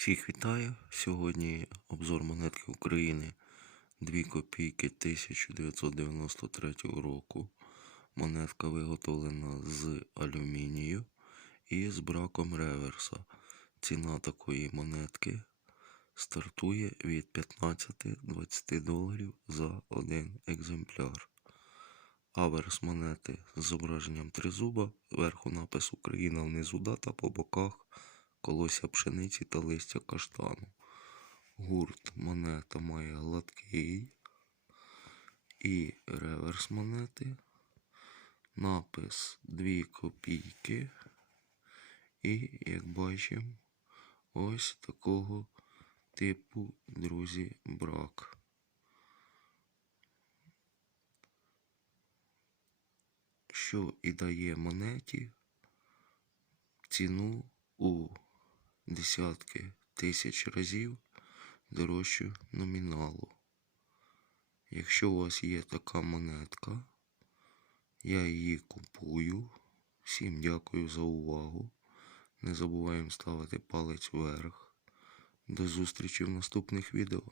Всіх вітаю! Сьогодні обзор монетки України 2 копійки 1993 року. Монетка виготовлена з алюмінію і з браком реверса. Ціна такої монетки стартує від 15-20 доларів за один екземпляр. Аверс монети з зображенням тризуба, зверху напис Україна, внизу дата по боках колося пшениці та листя каштану. Гурт монета має гладкий і реверс монети. Напис 2 копійки. І, як бачимо, ось такого типу, друзі, брак. Що і дає монеті ціну у десятки тисяч разів дорожчу номіналу. Якщо у вас є така монетка, я її купую. Всім дякую за увагу. Не забуваємо ставити палець вверх. До зустрічі в наступних відео.